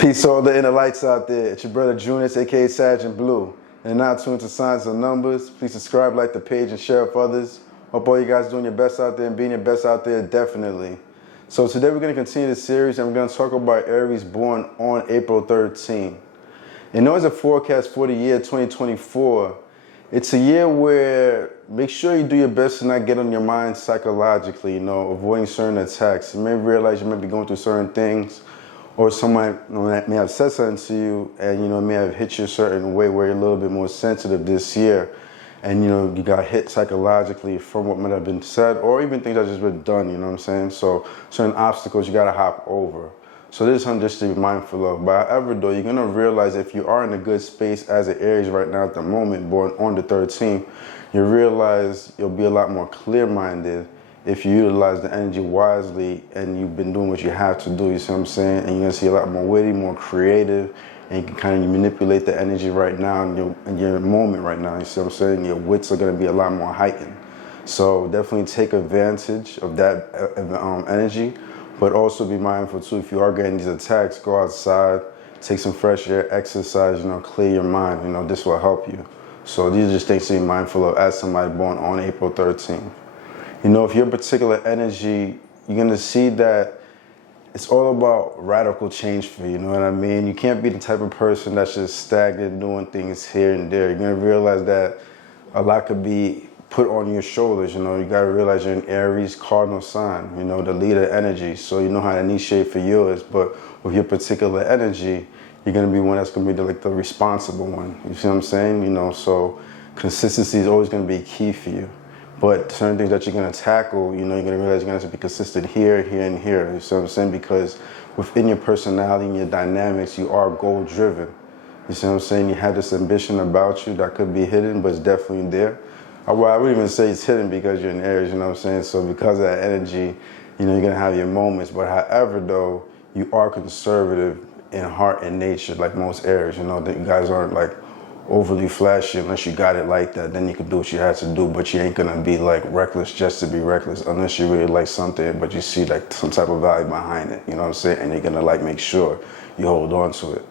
Peace to all the inner lights out there. It's your brother Junius, aka Sergeant Blue. And now tuned to Signs and Numbers. Please subscribe, like the page, and share with others. Hope all you guys doing your best out there and being your best out there, definitely. So today we're going to continue the series and we're going to talk about Aries born on April 13. And as a forecast for the year 2024, it's a year where make sure you do your best to not get on your mind psychologically, avoiding certain attacks. You may realize you might be going through certain things, or someone may have said something to you and may have hit you a certain way where you're a little bit more sensitive this year, and you got hit psychologically from what might have been said or even things that just been done, so certain obstacles you got to hop over. So this is something just to be mindful of. But however though, you're going to realize if you are in a good space as an Aries right now at the moment, born on the 13th, you realize you'll be a lot more clear-minded if you utilize the energy wisely and you've been doing what you have to do, you see what I'm saying? And you're going to see a lot more witty, more creative, and you can kind of manipulate the energy right now in your moment right now, you see what I'm saying? Your wits are going to be a lot more heightened. So definitely take advantage of that energy, but also be mindful too, if you are getting these attacks, go outside, take some fresh air, exercise, clear your mind, this will help you. So these are just things to be mindful of as somebody born on April 13th. If your particular energy, you're going to see that it's all about radical change for you, what I mean? You can't be the type of person that's just stagnant doing things here and there. You're going to realize that a lot could be put on your shoulders, you got to realize you're an Aries cardinal sign, the leader energy. So you know how to initiate for yours, but with your particular energy, you're going to be one that's going to be the responsible one. You see what I'm saying? So consistency is always going to be key for you. But certain things that you're going to tackle, you're going to realize you're going to have to be consistent here, here, and here. You see what I'm saying? Because within your personality and your dynamics, you are goal-driven. You see what I'm saying? You have this ambition about you that could be hidden, but it's definitely there. Well, I wouldn't even say it's hidden because you're an Aries, you know what I'm saying? So because of that energy, you're going to have your moments. But however, though, you are conservative in heart and nature, like most Aries. That you guys aren't overly flashy unless you got it like that. Then you can do what you have to do, but you ain't gonna be reckless just to be reckless unless you really like something, but you see some type of value behind it. You know what I'm saying? And you're gonna make sure you hold on to it.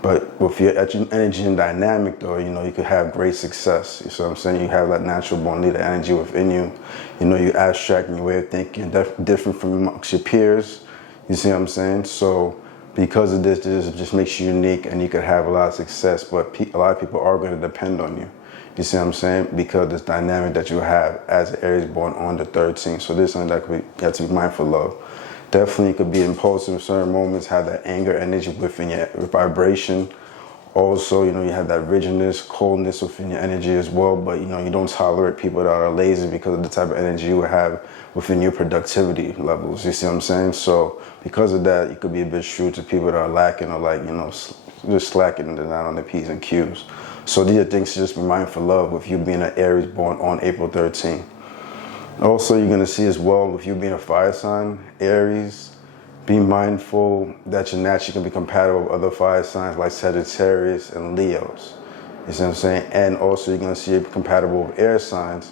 But with your energy and dynamic though, you could have great success. You see what I'm saying? You have that natural born leader energy within you. You abstract in your way of thinking, different from amongst your peers. You see what I'm saying? So because of this just makes you unique and you could have a lot of success, but a lot of people are going to depend on you. You see what I'm saying? Because this dynamic that you have as an Aries born on the 13th. So this is something that you have to be mindful of. Definitely could be impulsive in certain moments, have that anger energy within your vibration. Also, you have that rigidness, coldness within your energy as well, but you don't tolerate people that are lazy because of the type of energy you have within your productivity levels. You see what I'm saying? So because of that, you could be a bit shrewd to people that are lacking or just slacking and not on the P's and Q's. So these are things to just be mindful of with you being an Aries born on April 13th. Also, you're going to see as well with you being a fire sign, Aries, be mindful that you're naturally going to be compatible with other fire signs like Sagittarius and Leos. You see what I'm saying? And also you're going to see you're compatible with air signs,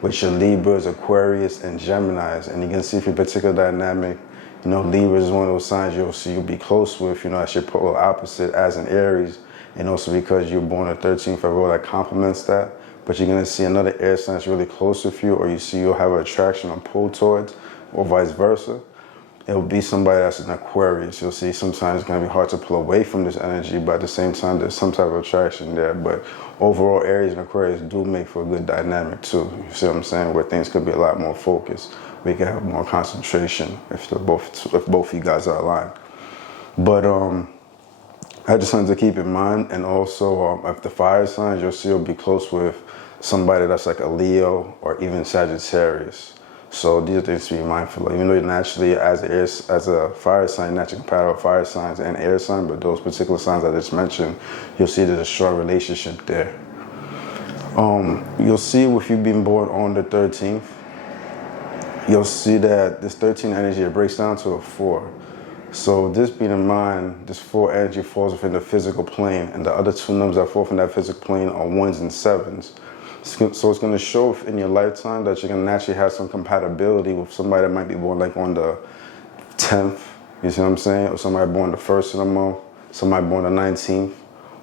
which are Libras, Aquarius, and Geminis. And you can see if your particular dynamic, Libras is one of those signs you'll be close with, that's your polar opposite as an Aries. And also because you're born on the 13th February, that complements that. But you're going to see another air sign that's really close with you, or you see you'll have an attraction or pull towards, or vice versa. It'll be somebody that's an Aquarius. You'll see sometimes it's going to be hard to pull away from this energy, but at the same time, there's some type of attraction there. But overall, Aries and Aquarius do make for a good dynamic too. You see what I'm saying? Where things could be a lot more focused. We can have more concentration if both of you guys are aligned. But I just wanted to keep in mind, and also if the fire signs, you'll see you'll be close with somebody that's like a Leo or even Sagittarius. So these are things to be mindful of. Even though you're naturally, as a fire sign, naturally compatible with fire signs and air sign, but those particular signs I just mentioned, you'll see there's a strong relationship there. You'll see with you being born on the 13th, you'll see that this 13 energy, it breaks down to a 4. So this being in mind, this 4 energy falls within the physical plane, and the other two numbers that fall from that physical plane are 1s and 7s. So it's going to show in your lifetime that you're going to naturally have some compatibility with somebody that might be born on the 10th, you see what I'm saying? Or somebody born the 1st of the month, somebody born on the 19th,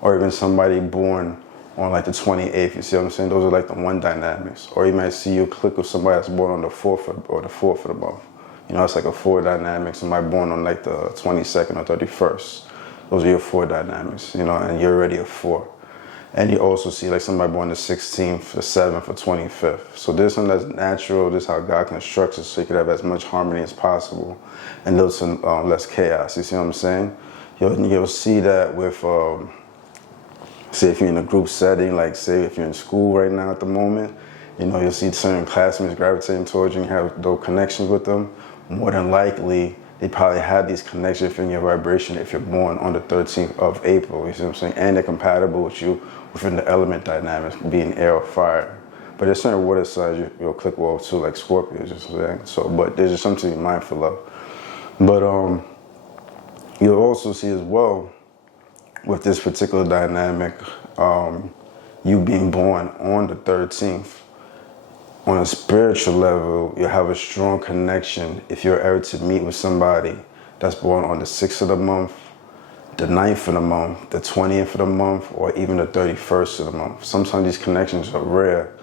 or even somebody born on like the 28th. You see what I'm saying? Those are like the one dynamics. Or you might see you click with somebody that's born on the 4th or the 4th of the month. You know, it's like a 4 dynamic. Somebody born on like the 22nd or 31st. Those are your 4 dynamics, you know, and you're already a 4. And you also see like somebody born the 16th, the 7th, or 25th. So there's something that's natural. This is how God constructs it so you can have as much harmony as possible and there's some less chaos. You see what I'm saying? You'll see that with, say if you're in a group setting, like say if you're in school right now at the moment, you know, you'll see certain classmates gravitating towards you and have those connections with them. More than likely, they probably have these connections in your vibration if you're born on the 13th of April, you see what I'm saying? And they're compatible with you within the element dynamics, being air or fire. But there's certain water signs you'll click well too, like Scorpio, just saying. So, but there's just something to be mindful of. But you'll also see as well, with this particular dynamic, you being born on the 13th, on a spiritual level, you'll have a strong connection if you're ever to meet with somebody that's born on the 6th of the month, the 9th of the month, the 20th of the month, or even the 31st of the month. Sometimes these connections are rare,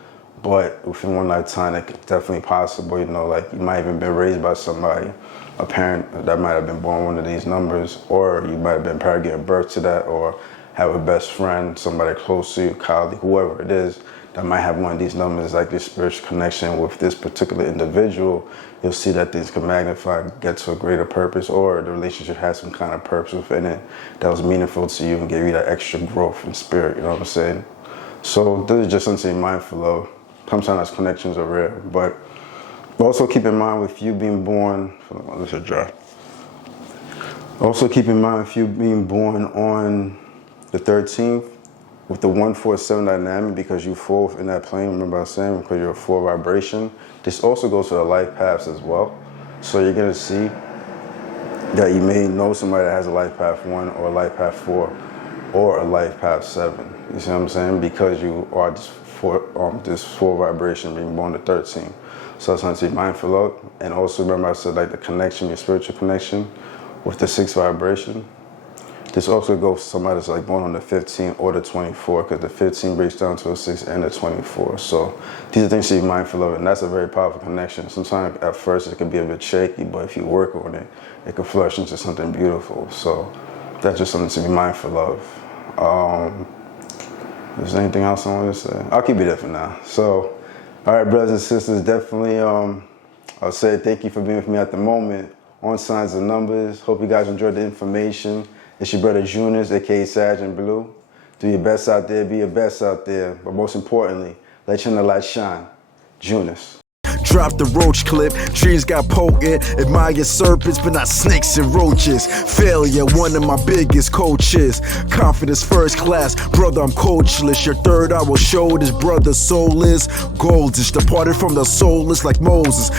but within one lifetime, it's definitely possible. You know, like you might even been raised by somebody, a parent that might have been born one of these numbers, or you might have been parent giving birth to that, or have a best friend, somebody close to you, colleague, whoever it is, that might have one of these numbers, like this spiritual connection with this particular individual. You'll see that things can magnify and get to a greater purpose, or the relationship has some kind of purpose within it that was meaningful to you and gave you that extra growth in spirit, you know what I'm saying? So this is just something to be mindful of. Sometimes connections are rare, but also keep in mind with you being born, also keep in mind with you being born on the 13th, with the 147 dynamic, because you fall in that plane, remember I was saying, because you're a 4 vibration, this also goes to the life paths as well. So you're gonna see that you may know somebody that has a life path 1 or a life path 4 or a life path 7. You see what I'm saying? Because you are this 4 vibration being born the 13th. So that's something to be mindful of. And also remember I said like the connection, your spiritual connection with the 6 vibration. This also goes to somebody that's like born on the 15th or the 24th, because the 15 breaks down to a 6 and a 24. So these are things to be mindful of, and that's a very powerful connection. Sometimes at first it can be a bit shaky, but if you work on it, it can flourish into something beautiful. So that's just something to be mindful of. Is there anything else I want to say? I'll keep it there for now. So, all right, brothers and sisters, definitely I'll say thank you for being with me at the moment on Signs and Numbers. Hope you guys enjoyed the information. It's your brother Junis, aka Sag and Blue. Do your best out there, be your best out there. But most importantly, let your light shine. Junis. Drop the roach clip, trees got potent. Admire serpents, but not snakes and roaches. Failure, one of my biggest coaches. Confidence first class, brother, I'm coachless. Your third eye will show this brother soulless. Goldish, departed from the soulless like Moses.